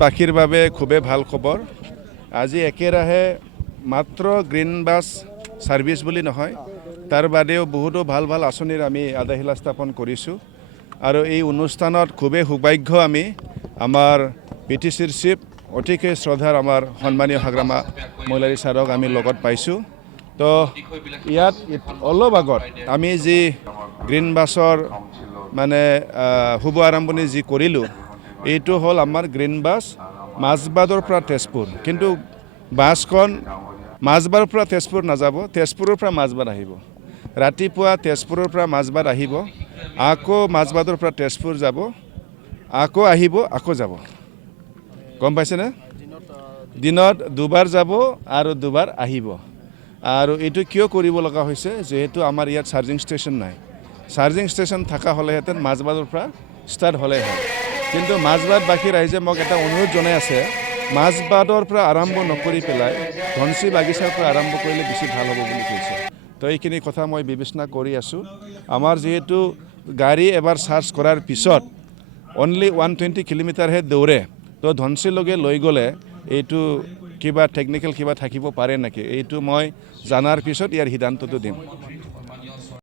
পাখিৰ বাবে খুবেই ভাল খবৰ। আজি একেৰাহে মাত্ৰ গ্ৰীণ বাছ সাৰ্ভিস বুলি নহয়, তাৰ বাদেও বহুতো ভাল ভাল আঁচনিৰ আমি আধাৰশিলা স্থাপন কৰিছোঁ। আৰু এই অনুষ্ঠানত খুবেই সৌভাগ্য আমি আমাৰ পিটিচিৰ চিফ অতিকে শ্ৰদ্ধাৰ আমাৰ সন্মানীয় হাগ্ৰামা মৈলাৰী ছাৰক আমি লগত পাইছোঁ। তো ইয়াত অলপ আগত আমি যি গ্ৰীণ বাছৰ মানে শুভ আৰম্ভণি যি কৰিলোঁ, এইটো হ'ল আমাৰ গ্ৰীণ বাছ মাজবাদৰ পৰা তেজপুৰ। কিন্তু বাছখন মাজবাৰৰ পৰা তেজপুৰ নাযাব, তেজপুৰৰ পৰা মাজবাদ আহিব। ৰাতিপুৱা তেজপুৰৰ পৰা মাজবাদ আহিব, আকৌ মাজবাদৰ পৰা তেজপুৰ যাব, আকৌ আহিব, আকৌ যাব। গম পাইছেনে? দিনত দুবাৰ যাব আৰু দুবাৰ আহিব। আৰু এইটো কিয় কৰিব লগা হৈছে? যিহেতু আমাৰ ইয়াত চাৰ্জিং ষ্টেচন নাই। চাৰ্জিং ষ্টেচন থকা হ'লেহেঁতেন মাজবাদৰ পৰা ষ্টাৰ্ট হ'লে হয়। কিন্তু মাজবাদবাসী ৰাইজে মোক এটা অনুৰোধ জনাই আছে, মাজবাদৰ পৰা আৰম্ভ নকৰি পেলাই ধনশী বাগিচাৰ পৰা আৰম্ভ কৰিলে বেছি ভাল হ'ব বুলি কৈছে। তো এইখিনি কথা মই বিবেচনা কৰি আছোঁ। আমাৰ যিহেতু গাড়ী এবাৰ চাৰ্জ কৰাৰ পিছত অনলি 120 কিলোমিটাৰহে দৌৰে, তো ধনশীলৈকে লৈ গ'লে এইটো কিবা টেকনিকেল কিবা থাকিব পাৰে নেকি? এইটো মই জানাৰ পিছত ইয়াৰ সিদ্ধান্তটো দিম।